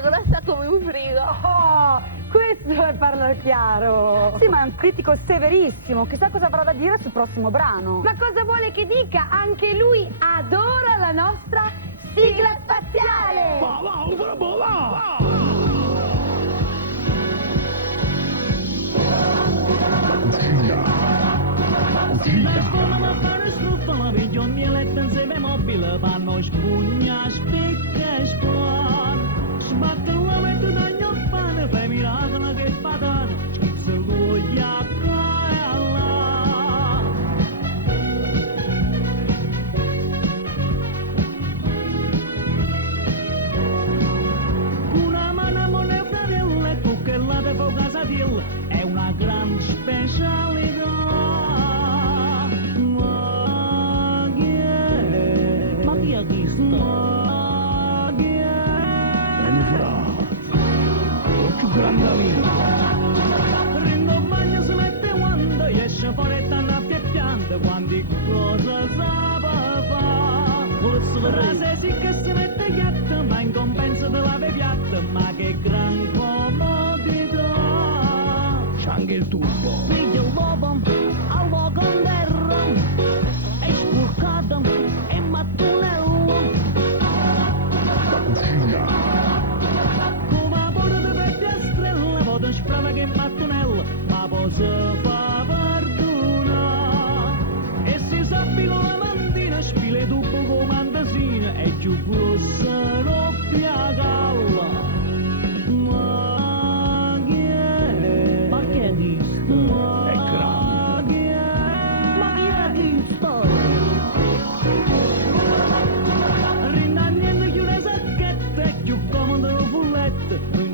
grossa come un frigo. Oh, questo è parlare chiaro. Sì, ma è un critico severissimo. Chissà cosa avrà da dire sul prossimo brano. Ma cosa vuole che dica? Anche lui adora la nostra sigla spaziale. Si trasformano a fare sfruttano, piglion mieletta insieme mobile, panno spugna, spicca e scuola. Sbatte la mette d'ogni pane, fai miracolo che patata, schizza l'uglia qua e là. Una mano moneta fratella e tu che la te fa casatilla, è una gran specialità. Grande amico. Ringo bagno si mette quando esce fuori e t'hanno affiepiante quanti cosa sa fa. Forse la rasa sì che si mette ghiatta ma in compenso te lave piatta ma che gran comodità. C'è anche il turbo. Piglia il lobo al loco in terra è spurcato e mattonello. La cucina. Sprava che mattonella, ma poi si fa perdona. E si s'abbino la mantina, spile tutto come andasina, e più grossa roppia galla. Ma chi è? Ma chi è questo? È grande. Ma chi è questo? Rinda niente più le sacchette, più comodo lo fulletto.